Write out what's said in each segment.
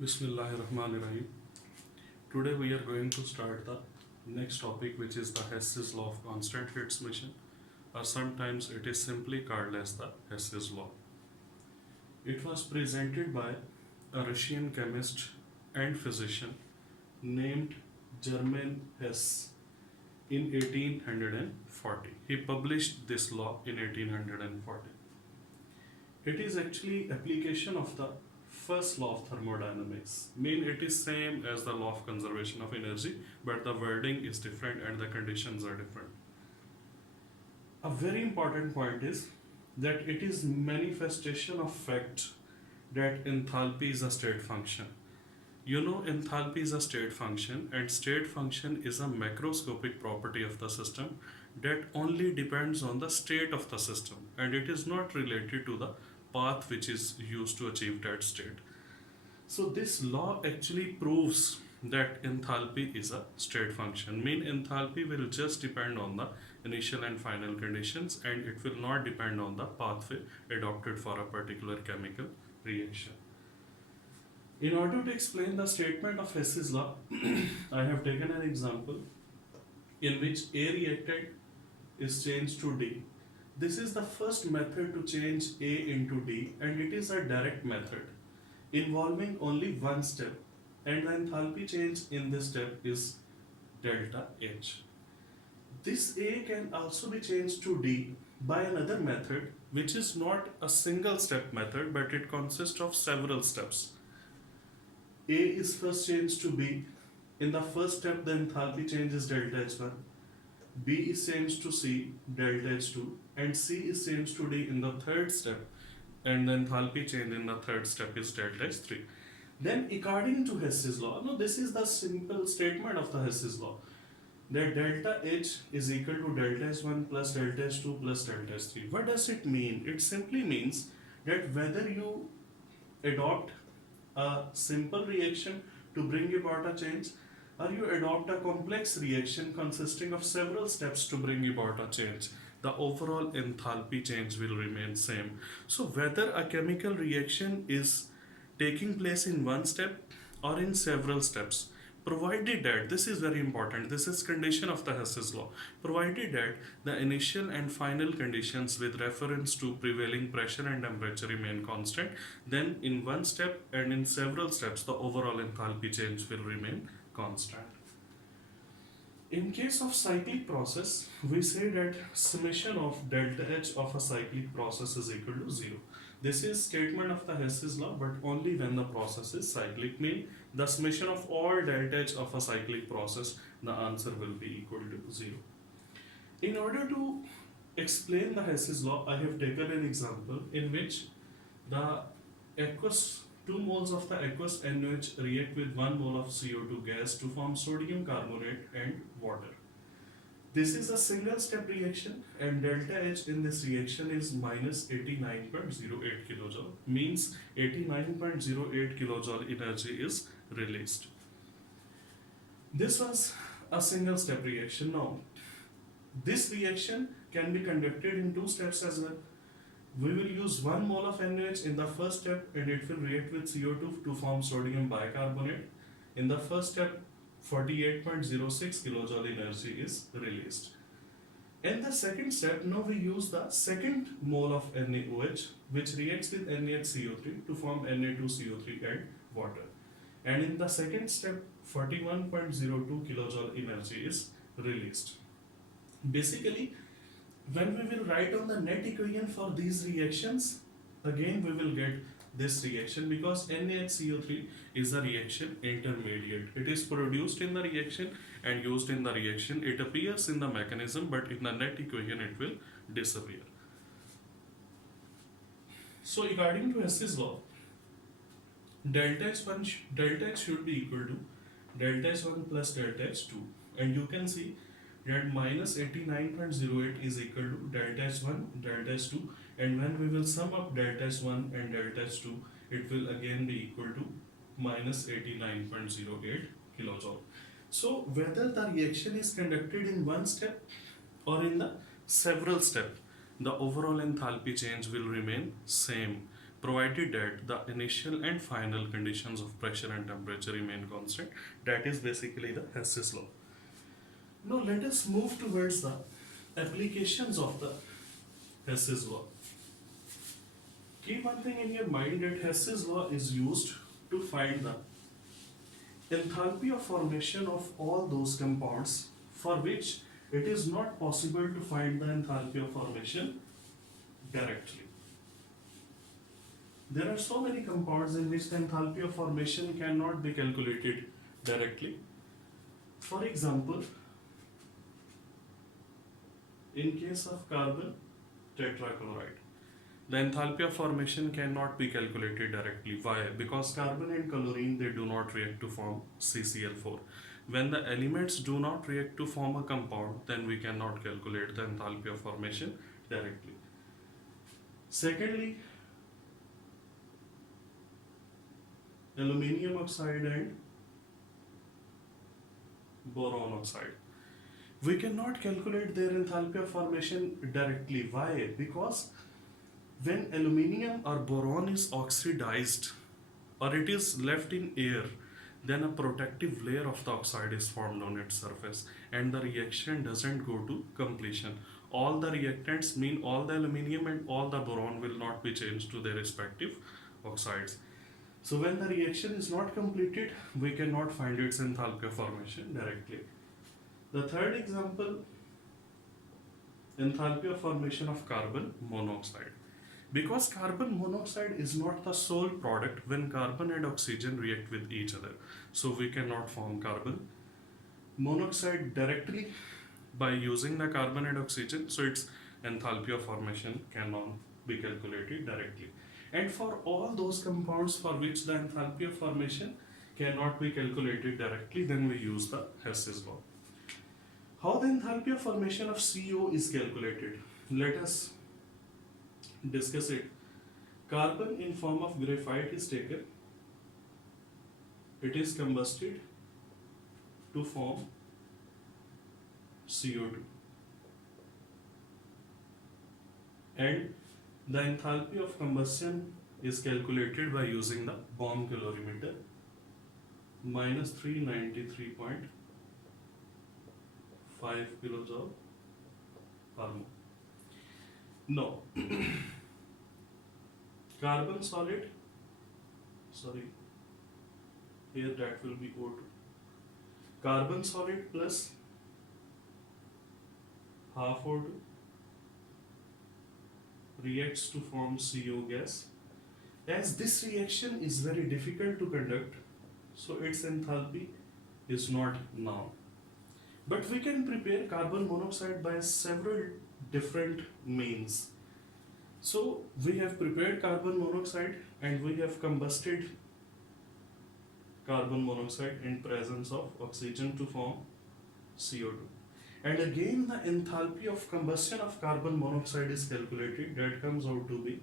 Bismillahirrahmanirrahim. Today we are going to start the next topic, which is the Hess's Law of constant heat transmission, or sometimes it is simply called as the Hess's Law. It was presented by a Russian chemist and physician named German Hess in 1840. He published this law in 1840. It is actually application of the first law of thermodynamics. Mean it is same as the law of conservation of energy, but the wording is different and the conditions are different. A very important point is that it is manifestation of fact that enthalpy is a state function. You know, enthalpy is a state function, and state function is a macroscopic property of the system that only depends on the state of the system, and it is not related to the path which is used to achieve that state. So this law actually proves that enthalpy is a state function. Mean enthalpy will just depend on the initial and final conditions, and it will not depend on the pathway adopted for a particular chemical reaction. In order to explain the statement of Hess's law, I have taken an example in which A reactant is changed to D. This is the first method to change A into D, and it is a direct method involving only one step, and the enthalpy change in this step is delta H. This A can also be changed to D by another method, which is not a single step method, but it consists of several steps. A is first changed to B. In the first step, the enthalpy change is delta H1. B is changed to C, delta H2, and C is changed to D in the third step, and the enthalpy change in the third step is delta H3. Then, according to Hess's law, now this is the simple statement of the Hess's law, that delta H is equal to delta H1 plus delta H2 plus delta H3. What does it mean? It simply means that whether you adopt a simple reaction to bring about a change, or you adopt a complex reaction consisting of several steps to bring about a change, the overall enthalpy change will remain same. So whether a chemical reaction is taking place in one step or in several steps, provided that, this is very important, this is condition of the Hess's law, provided that the initial and final conditions with reference to prevailing pressure and temperature remain constant, then in one step and in several steps the overall enthalpy change will remain constant. In case of cyclic process, we say that summation of delta H of a cyclic process is equal to 0. This is statement of the Hess's law, but only when the process is cyclic. Mean the summation of all delta H of a cyclic process, the answer will be equal to 0. In order to explain the Hess's law, I have taken an example in which the aqueous 2 moles of the aqueous NaOH react with 1 mole of CO2 gas to form sodium carbonate and water. This is a single step reaction, and delta H in this reaction is minus 89.08 kilojoule. Means 89.08 kilojoule energy is released. This was a single step reaction. Now, this reaction can be conducted in 2 steps as well. We will use 1 mole of NaOH in the first step, and it will react with CO2 to form sodium bicarbonate. In the first step, 48.06 kilojoule energy is released. In the second step, now we use the second mole of NaOH, which reacts with NaHCO3 to form Na2CO3 and water. And in the second step, 41.02 kilojoule energy is released. Basically, when we will write on the net equation for these reactions, again we will get this reaction, because NaHCO3 is a reaction intermediate. It is produced in the reaction and used in the reaction. It appears in the mechanism, but in the net equation it will disappear. So according to Hess's law, delta H should be equal to delta H1 plus delta H2, and you can see that minus 89.08 is equal to delta H1, delta H2, and when we will sum up delta H1 and delta H2, it will again be equal to minus 89.08 kilojoule. So whether the reaction is conducted in one step or in the several steps, the overall enthalpy change will remain same. provided that the initial and final conditions of pressure and temperature remain constant. That is basically the Hess's law. Now let us move towards the applications of the Hess's law. Keep one thing in your mind, that Hess's law is used to find the enthalpy of formation of all those compounds for which it is not possible to find the enthalpy of formation directly. There are so many compounds in which the enthalpy of formation cannot be calculated directly. For example, in case of carbon tetrachloride, the enthalpy of formation cannot be calculated directly. Why? Because carbon and chlorine, they do not react to form CCl4. When the elements do not react to form a compound, then we cannot calculate the enthalpy of formation directly. Secondly, aluminium oxide and boron oxide, we cannot calculate their enthalpy of formation directly. Why? Because when aluminium or boron is oxidized or it is left in air, then a protective layer of the oxide is formed on its surface and the reaction doesn't go to completion. All the reactants, mean all the aluminium and all the boron, will not be changed to their respective oxides. So when the reaction is not completed, we cannot find its enthalpy of formation directly. The third example, enthalpy of formation of carbon monoxide. Because carbon monoxide is not the sole product when carbon and oxygen react with each other. So we cannot form carbon monoxide directly by using the carbon and oxygen. So its enthalpy of formation cannot be calculated directly. And for all those compounds for which the enthalpy of formation cannot be calculated directly, then we use the Hess's law. How the enthalpy of formation of CO is calculated? Let us discuss it. Carbon in form of graphite is taken. It is combusted to form CO2. And the enthalpy of combustion is calculated by using the Born calorimeter, minus 393.5 kilojoule per mole. Now, carbon solid, here that will be O2. Carbon solid plus half O2 reacts to form CO gas. As this reaction is very difficult to conduct, so its enthalpy is not known. But we can prepare carbon monoxide by several different means. So we have prepared carbon monoxide and we have combusted carbon monoxide in presence of oxygen to form CO2. And again the enthalpy of combustion of carbon monoxide is calculated. That comes out to be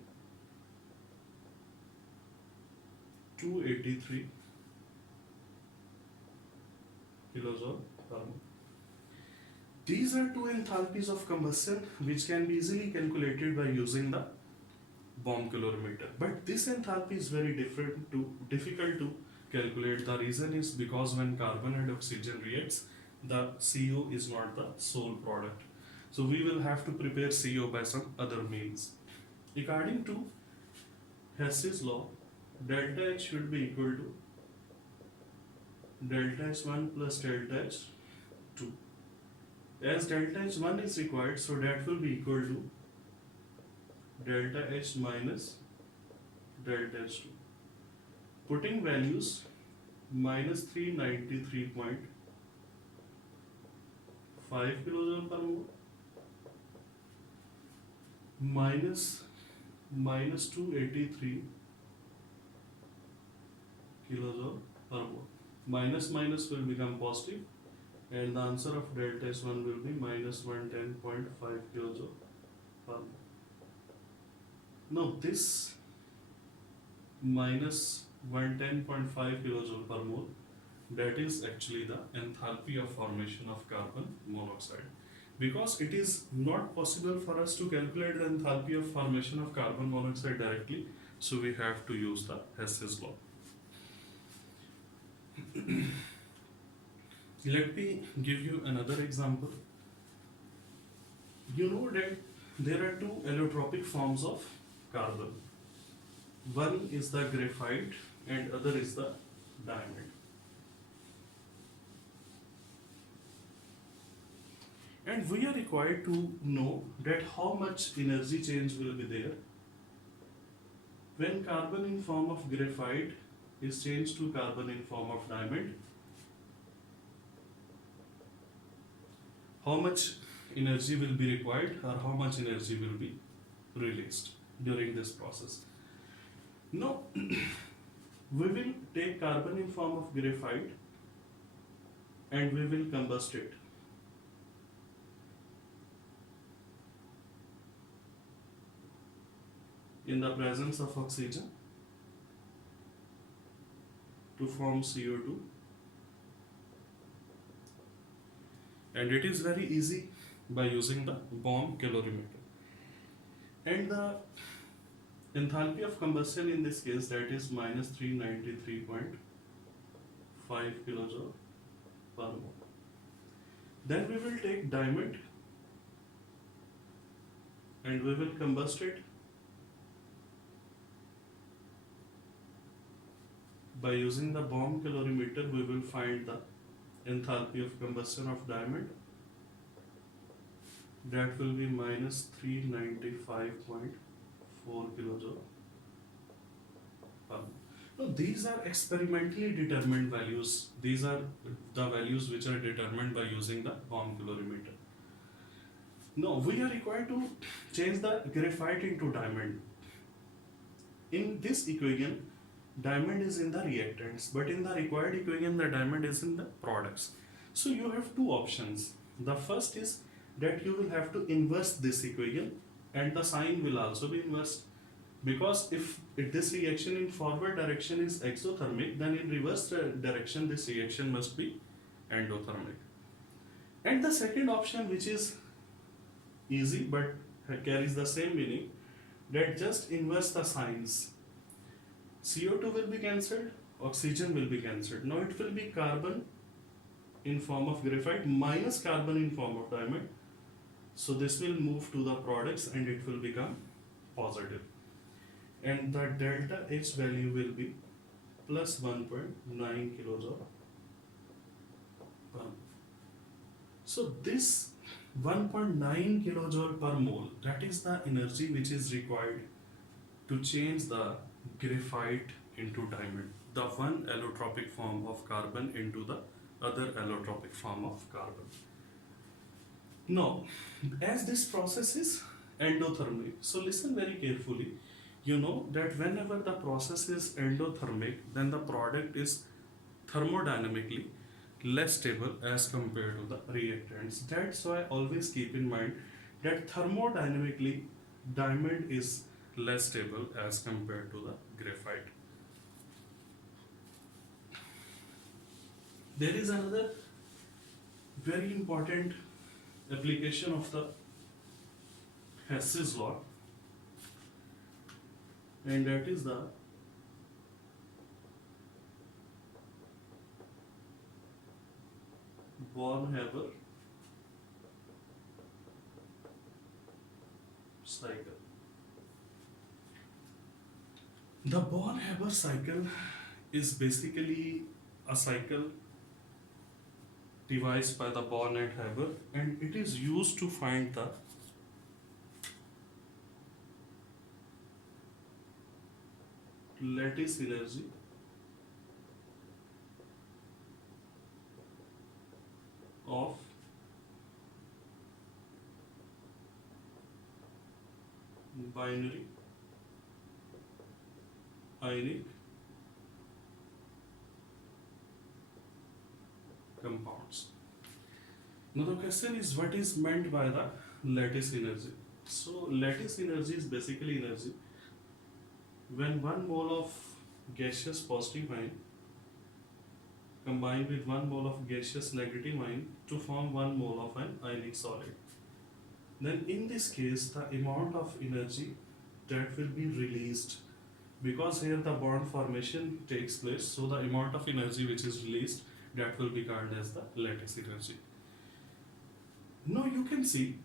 283 kilojoule per mole. These are two enthalpies of combustion which can be easily calculated by using the Born calorimeter. But this enthalpy is very difficult to calculate. The reason is because when carbon and oxygen reacts, the CO is not the sole product. So we will have to prepare CO by some other means. According to Hess's law, delta H should be equal to delta H1 plus delta H2. As delta H1 is required, so that will be equal to delta H minus delta H2. Putting values, minus 393.5 kilojoule per mole minus 283 kilojoule per mole. Minus will become positive, and the answer of delta S1 will be minus 110.5 kilojoule per mole. Now this minus 110.5 kilojoule per mole, that is actually the enthalpy of formation of carbon monoxide. Because it is not possible for us to calculate the enthalpy of formation of carbon monoxide directly, So we have to use the Hess's law. Let me give you another example. You know that there are two allotropic forms of carbon. One is the graphite and other is the diamond. And we are required to know that how much energy change will be there when carbon in form of graphite is changed to carbon in form of diamond. How much energy will be required or how much energy will be released during this process. Now, we will take carbon in form of graphite and we will combust it. In the presence of oxygen to form CO2. And it is very easy by using the Born calorimeter. And the enthalpy of combustion in this case, that is minus 393.5 kilojoule per mole. Then we will take diamond and we will combust it. By using the Born calorimeter, we will find the enthalpy of combustion of diamond. That will be minus 395.4 kilojoule per mole. Now these are experimentally determined values. These are the values which are determined by using the Born calorimeter. Now we are required to change the graphite into diamond. In this equation, diamond is in the reactants, but in the required equation, the diamond is in the products. So you have two options. The first is that you will have to inverse this equation and the sign will also be inversed. Because if this reaction in forward direction is exothermic, then in reverse direction this reaction must be endothermic. And the second option, which is easy but carries the same meaning, that just inverse the signs. CO2 will be cancelled, oxygen will be cancelled. Now it will be carbon in form of graphite minus carbon in form of diamond. So this will move to the products and it will become positive. And the delta H value will be plus 1.9 kilojoule per mole. So this 1.9 kilojoule per mole, that is the energy which is required to change the graphite into diamond, the one allotropic form of carbon into the other allotropic form of carbon. Now, as this process is endothermic, so listen very carefully. You know that whenever the process is endothermic, then the product is thermodynamically less stable as compared to the reactants. That's why always keep in mind that thermodynamically diamond is less stable as compared to the graphite. There is another very important application of the Hess's law, and that is the Born Haber cycle. The Born Haber cycle is basically a cycle devised by the Born and Haber, and it is used to find the lattice energy of binary ionic compounds. Now the question is, what is meant by the lattice energy? So lattice energy is basically energy when 1 mole of gaseous positive ion combined with 1 mole of gaseous negative ion to form 1 mole of an ionic solid. Then in this case, the amount of energy that will be released because here the bond formation takes place, so the amount of energy which is released, that will be called as the lattice energy. Now you can see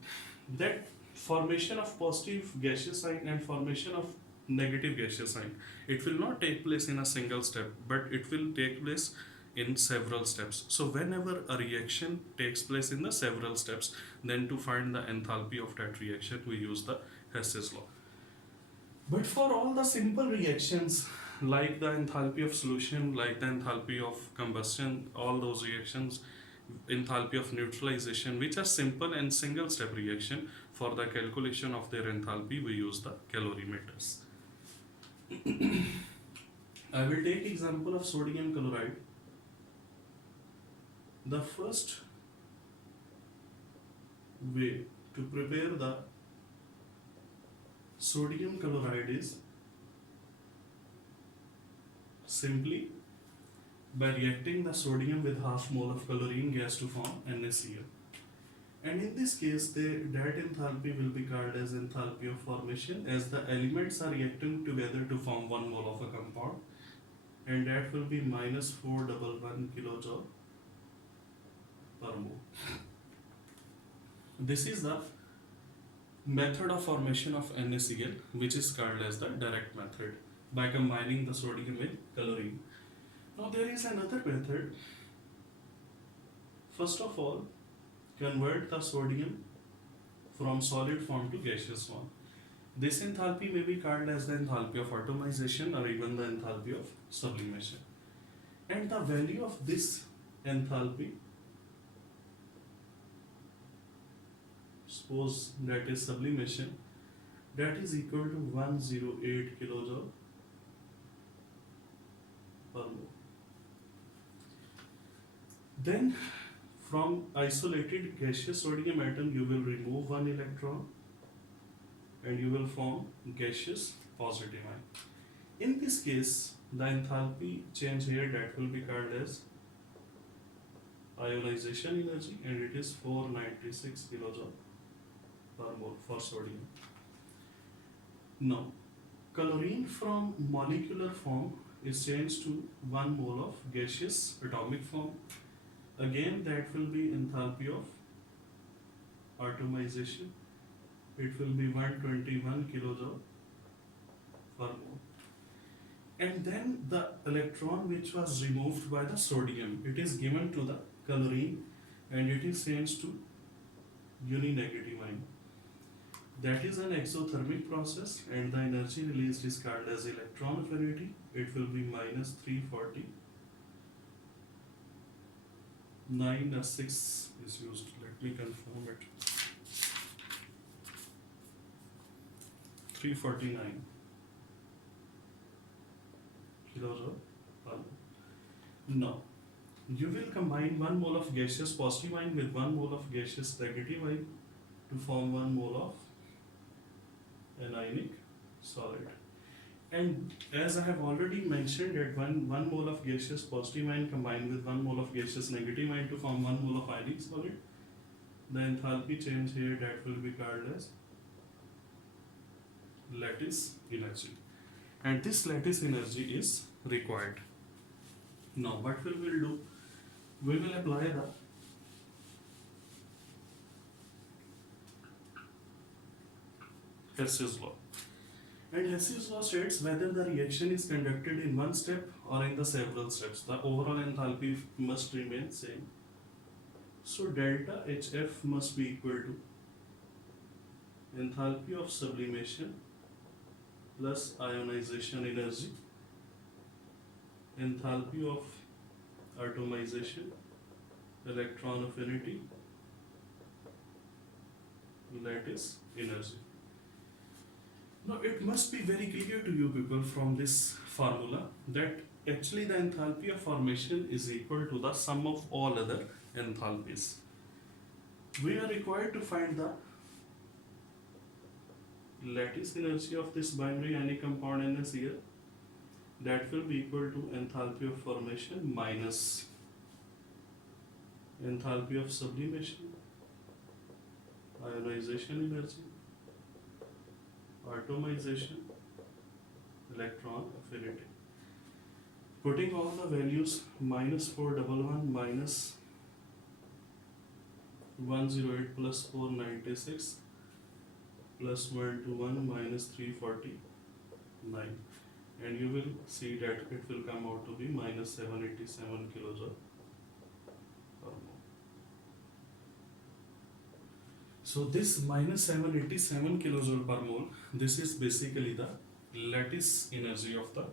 that formation of positive gaseous sign and formation of negative gaseous sign, it will not take place in a single step, but it will take place in several steps. So whenever a reaction takes place in the several steps, then to find the enthalpy of that reaction, we use the Hess's law. But for all the simple reactions, like the enthalpy of solution, like the enthalpy of combustion, all those reactions, enthalpy of neutralization, which are simple and single step reaction, for the calculation of their enthalpy, we use the calorimeters. I will take example of sodium chloride. The first way to prepare the sodium chloride is simply by reacting the sodium with half mole of chlorine gas to form NaCl. And in this case, that enthalpy will be called as enthalpy of formation, as the elements are reacting together to form 1 mole of a compound, and that will be minus 411 kilojoule per mole. This is the method of formation of NaCl, which is called as the direct method, by combining the sodium with chlorine. Now there is another method. First of all, convert the sodium from solid form to gaseous form. This enthalpy may be called as the enthalpy of atomization or even the enthalpy of sublimation. And the value of this enthalpy, suppose that is sublimation, that is equal to 108 kilojoule per mole. Then from isolated gaseous sodium atom, you will remove one electron and you will form gaseous positive ion. In this case, the enthalpy change here, that will be called as ionization energy, and it is 496 kilojoule per mole for sodium. Now, chlorine from molecular form is changed to 1 mole of gaseous atomic form. Again, that will be enthalpy of atomization. It will be 121 kilojoule per mole. And then the electron which was removed by the sodium, it is given to the chlorine and it is changed to uninegative ion. That is an exothermic process, and the energy released is called as electron affinity. It will be minus 340. 9 or 6 is used. Let me confirm it. 349 kilojoule per mole. Now, you will combine 1 mole of gaseous positive ion with 1 mole of gaseous negative ion to form 1 mole of an ionic solid. And as I have already mentioned that 1 mole of gaseous positive ion combined with 1 mole of gaseous negative ion to form 1 mole of ionic solid, the enthalpy change here, that will be called as lattice energy. And this lattice energy is required. Now what we will do, we will apply the Hess's law. And Hess's law states whether the reaction is conducted in one step or in the several steps, the overall enthalpy must remain same. So delta HF must be equal to enthalpy of sublimation plus ionization energy, enthalpy of atomization, electron affinity, lattice energy. Now it must be very clear to you people from this formula that actually the enthalpy of formation is equal to the sum of all other enthalpies. We are required to find the lattice energy of this binary ionic compound NaCl. That will be equal to enthalpy of formation minus enthalpy of sublimation, ionization energy, atomization, electron affinity. Putting all the values -411 minus 108 plus 496 plus 121 minus 349, and you will see that it will come out to be minus 787 kilojoule per mole. So this minus 787 kilojoule per mole, this is basically the lattice energy of the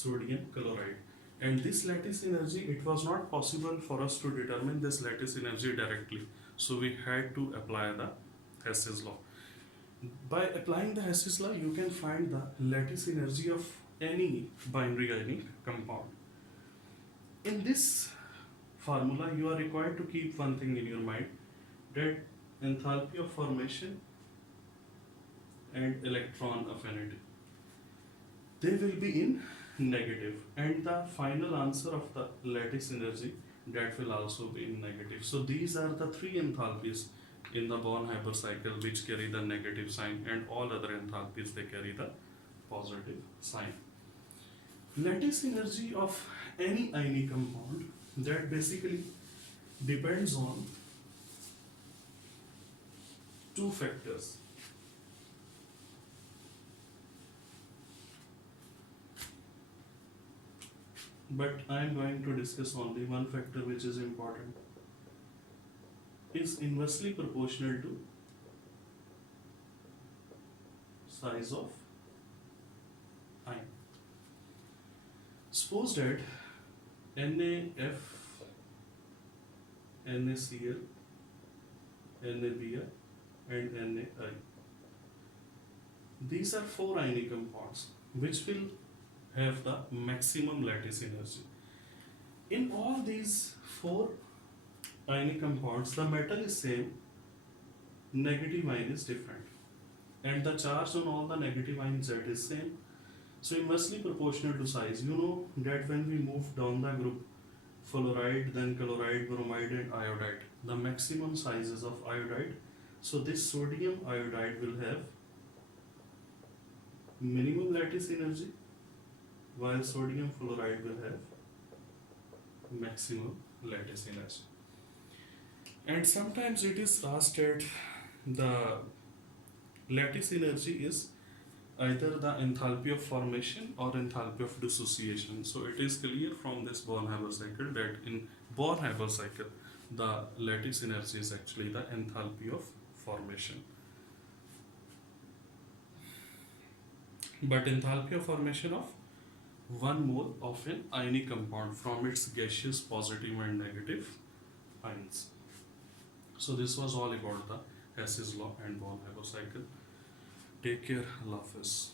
sodium chloride. And this lattice energy, it was not possible for us to determine this lattice energy directly. So we had to apply the Hess's law. By applying the Hess's law, you can find the lattice energy of any binary ionic compound. In this formula, you are required to keep one thing in your mind, that enthalpy of formation and electron affinity, they will be in negative, and the final answer of the lattice energy, that will also be in negative. So these are the three enthalpies in the Born Haber cycle which carry the negative sign, and all other enthalpies, they carry the positive sign. Lattice energy of any ionic compound, that basically depends on two factors. But I am going to discuss only one factor which is important. Is inversely proportional to size of ion. Suppose that NaF, NaCl, NaBr and NaI. These are four ionic compounds which will have the maximum lattice energy. In all these four ionic compounds, the metal is same, negative ion is different, and the charge on all the negative ions, that is same. So inversely proportional to size. You know that when we move down the group, fluoride, then chloride, bromide and iodide, the maximum sizes of iodide, so this sodium iodide will have minimum lattice energy, while sodium fluoride will have maximum lattice energy. And sometimes it is asked that the lattice energy is either the enthalpy of formation or enthalpy of dissociation. So it is clear from this Born Haber cycle that in Born Haber cycle, the lattice energy is actually the enthalpy of formation. But enthalpy of formation of 1 mole of an ionic compound from its gaseous positive and negative ions. So this was all about the Hess's law and Born Haber cycle. Take care. Allah Hafiz.